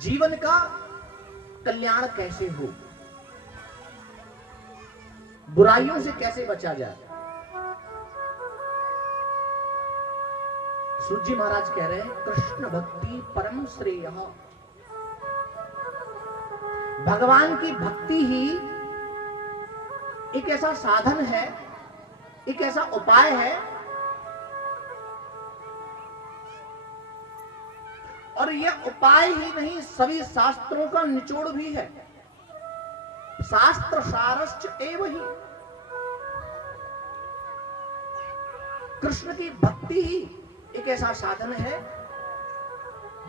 जीवन का कल्याण कैसे हो, बुराइयों से कैसे बचा जाए। सूत जी महाराज कह रहे हैं कृष्ण भक्ति परम श्रेय। भगवान की भक्ति ही एक ऐसा साधन है, एक ऐसा उपाय है, और यह उपाय ही नहीं सभी शास्त्रों का निचोड़ भी है। शास्त्र सारश्च एव ही। कृष्ण की भक्ति ही एक ऐसा साधन है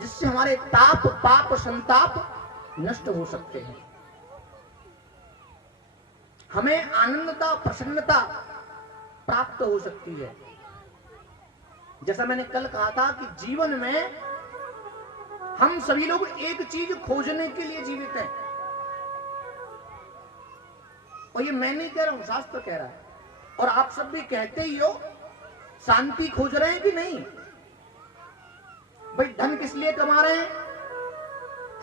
जिससे हमारे ताप पाप संताप नष्ट हो सकते हैं, हमें आनंदता प्रसन्नता प्राप्त हो सकती है। जैसा मैंने कल कहा था कि जीवन में हम सभी लोग एक चीज खोजने के लिए जीवित हैं, और ये मैं नहीं कह रहा हूं, शास्त्र कह रहा है, और आप सब भी कहते ही हो। शांति खोज रहे हैं कि नहीं? भाई धन किस लिए कमा रहे हैं?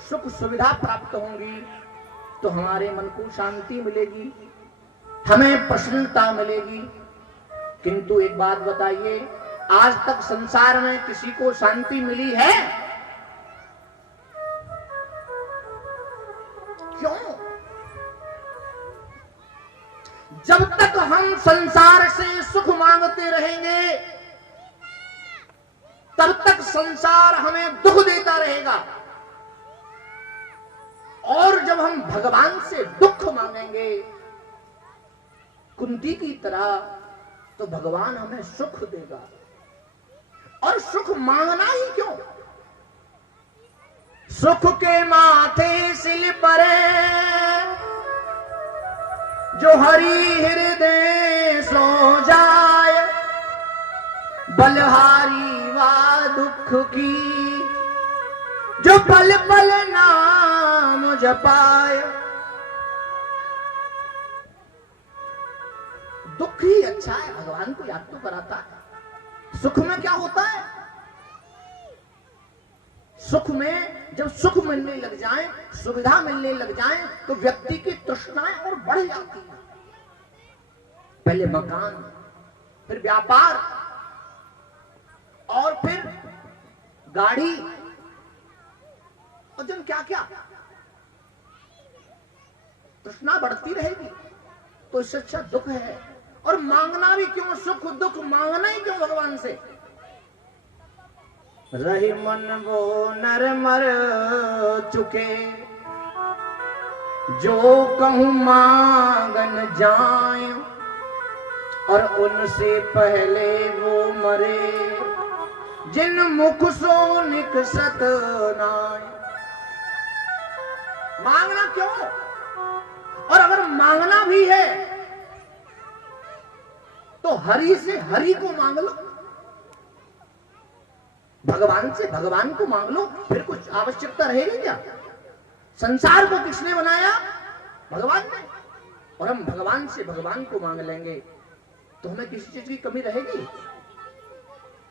सुख सुविधा प्राप्त होंगी तो हमारे मन को शांति मिलेगी, हमें प्रसन्नता मिलेगी। किंतु एक बात बताइए, आज तक संसार में किसी को शांति मिली है? क्यों? जब तक हम संसार से सुख मांगते रहेंगे तब तक संसार हमें दुख देता रहेगा, और जब हम भगवान से दुख मांगेंगे कुंती की तरह तो भगवान हमें सुख देगा। और सुख मांगना ही क्यों? सुख के माथे सिल परे जो हरि हृदय सो जाए, बलहारी वा दुख की जो पल पल नाम जपाए। दुख ही अच्छा है, भगवान को याद तो कराता है। सुख में क्या होता है? सुख में जब सुख मिलने लग जाए, सुविधा मिलने लग जाए, तो व्यक्ति की तृष्णाएं और बढ़ जाती है। पहले मकान, फिर व्यापार, और फिर गाड़ी, और जन क्या क्या तृष्णा बढ़ती रहेगी। तो इससे अच्छा दुख है। और मांगना भी क्यों? सुख दुख मांगना ही क्यों भगवान से? रही मन वो नर मर चुके जो कहूं मांगन जाए, और उनसे पहले वो मरे जिन मुख सो निकसत नाय। मांगना क्यों? और अगर मांगना भी है तो हरि से हरि को मांग लो, भगवान से भगवान को मांग लो, फिर कुछ आवश्यकता रहेगी क्या? संसार को किसने बनाया? भगवान ने। और हम भगवान से भगवान को मांग लेंगे तो हमें किसी चीज की कमी रहेगी।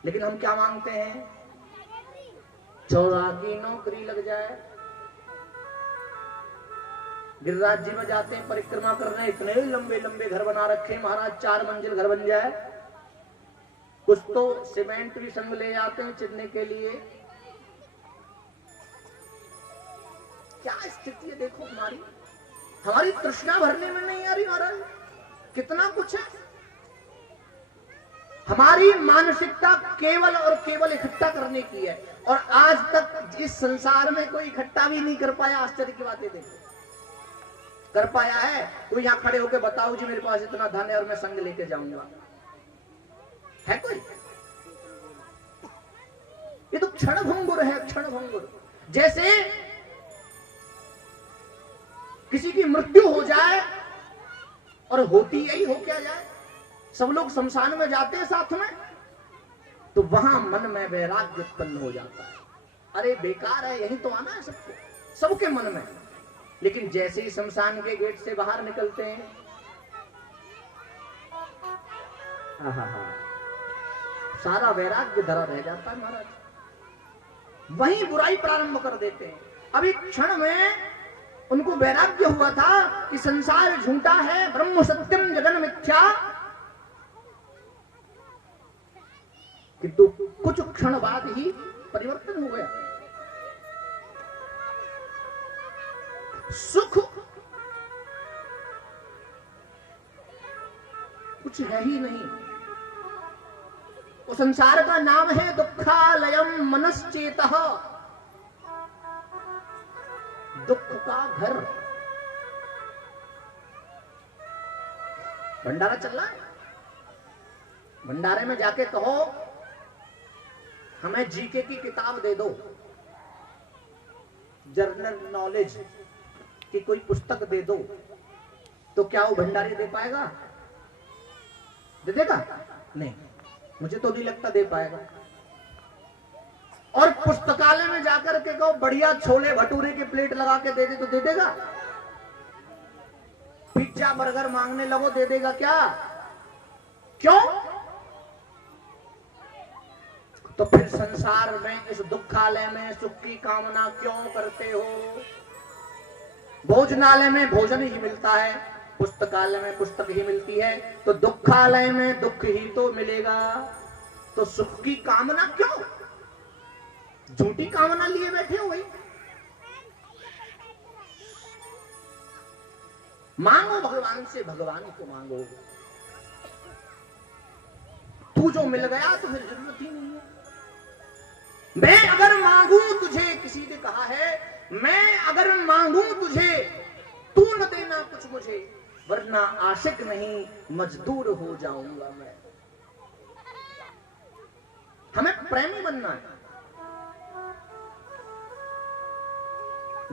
लेकिन हम क्या मांगते हैं? चौरा की नौकरी लग जाए। गिरिराज जी में जाते हैं परिक्रमा करने, इतने लंबे लंबे घर बना रखे महाराज, 4 मंजिल घर बन जाए। कुछ तो सीमेंट भी संग ले जाते हैं चिरने के लिए। क्या स्थिति है देखो हमारी। हमारी तृष्णा भरने में नहीं आ रही महाराज, कितना कुछ है। हमारी मानसिकता केवल और केवल इकट्ठा करने की है, और आज तक इस संसार में कोई इकट्ठा भी नहीं कर पाया। आश्चर्य की बातें देखो, कर पाया है कोई? यहां खड़े होकर बताओ जी मेरे पास इतना धन है और मैं संग लेके जाऊंगा, है कोई? ये तो क्षणभंगुर है, क्षणभंगुर। जैसे किसी की मृत्यु हो जाए, और होती यही हो क्या जाए, सब लोग शमशान में जाते हैं साथ में, तो वहां मन में वैराग्य उत्पन्न हो जाता है। अरे बेकार है, यही तो आना है सबको, सबके मन में। लेकिन जैसे ही शमशान के गेट से बाहर निकलते हैं, सारा वैराग्य धरा रह जाता है महाराज। वहीं बुराई प्रारंभ कर देते हैं। अब एक क्षण में उनको वैराग्य हुआ था कि संसार झूठा है, ब्रह्म सत्यम जगन मिथ्या, किंतु कुछ क्षण बाद ही परिवर्तन हो गया। सुख कुछ है ही नहीं। वो संसार का नाम है दुखालयम मनश्चेतः, दुख का घर। भंडारा चल रहा है, भंडारे में जाके कहो हमें जीके की किताब दे दो, जनरल नॉलेज की कोई पुस्तक दे दो, तो क्या वो भंडारी दे पाएगा? दे देगा? नहीं, मुझे तो नहीं लगता दे पाएगा। और पुस्तकालय में जाकर के कहो बढ़िया छोले भटूरे की प्लेट लगा के दे दे तो दे देगा? पिज्जा बर्गर मांगने लगो, दे देगा क्या? क्यों? तो फिर संसार में इस दुखालय में सुख की कामना क्यों करते हो? भोजनालय में भोजन ही मिलता है, पुस्तकालय में पुस्तक ही मिलती है, तो दुखालय में दुख ही तो मिलेगा। तो सुख की कामना क्यों? झूठी कामना लिए बैठे हो भाई। मांगो भगवान से, भगवान को मांगो। तू जो मिल गया तो फिर जरूरत ही नहीं है। मैं अगर मांगू तुझे, किसी ने कहा है, मैं अगर मांगू तुझे तू न देना कुछ मुझे, वरना आशिक नहीं मजदूर हो जाऊंगा मैं। हमें प्रेमी बनना है।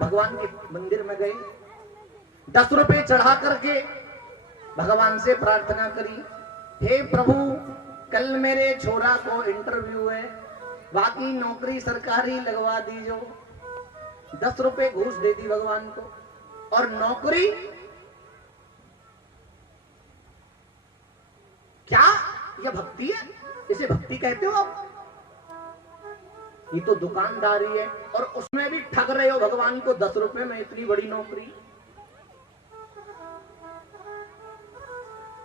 भगवान के मंदिर में गए, 10 रुपए चढ़ा करके भगवान से प्रार्थना करी, हे प्रभु कल मेरे छोरा को इंटरव्यू है, बाकी नौकरी सरकारी लगवा दीजो। 10 रुपए घूस दे दी भगवान को, और नौकरी क्या? यह भक्ति है? इसे भक्ति कहते हो आप? ये तो दुकानदारी है, और उसमें भी ठग रहे हो भगवान को 10 रुपए में इतनी बड़ी नौकरी।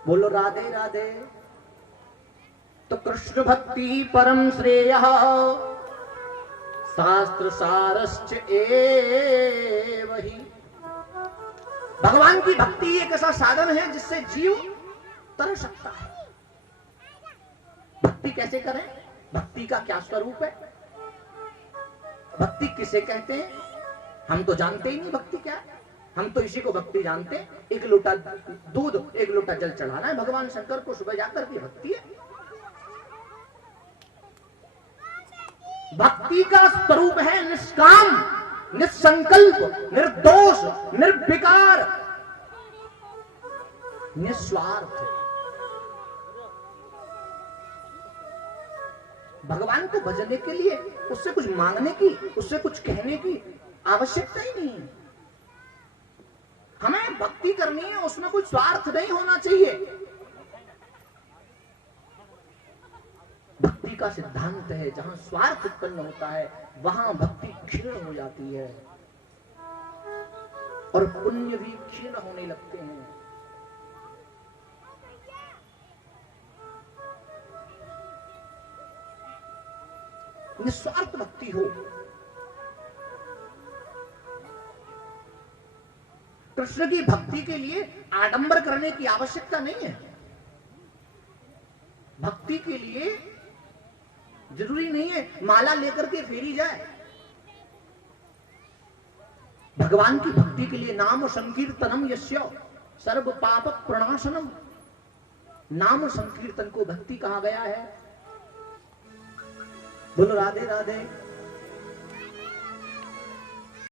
बोलो राधे राधे। तो कृष्ण भक्ति परम श्रेयः शास्त्र सारश्च एव हि। भगवान की भक्ति एक ऐसा साधन है जिससे जीव तर सकता है। भक्ति कैसे करें? भक्ति का क्या स्वरूप है? भक्ति किसे कहते हैं? हम तो जानते ही नहीं भक्ति क्या है। हम तो इसी को भक्ति जानते हैं, एक लोटा दूध एक लोटा जल चढ़ाना है भगवान शंकर को सुबह जाकर की भक्ति है। भक्ति का स्वरूप है निष्काम, निसंकल्प, निर्दोष, निर्विकार, निस्वार्थ। भगवान को भजने के लिए उससे कुछ मांगने की, उससे कुछ कहने की आवश्यकता ही नहीं है। हमें भक्ति करनी है, उसमें कोई स्वार्थ नहीं होना चाहिए। भक्ति का सिद्धांत है, जहां स्वार्थ उत्पन्न होता है वहां भक्ति क्षीण हो जाती है और पुण्य भी क्षीण होने लगते हैं। निस्वार्थ भक्ति हो। कृष्ण की भक्ति के लिए आडंबर करने की आवश्यकता नहीं है। भक्ति के लिए जरूरी नहीं है माला लेकर के फेरी जाए। भगवान की भक्ति के लिए नाम संकीर्तनम यस्य सर्व पाप प्रणाशनम। नाम संकीर्तन को भक्ति कहा गया है। बोलो राधे राधे।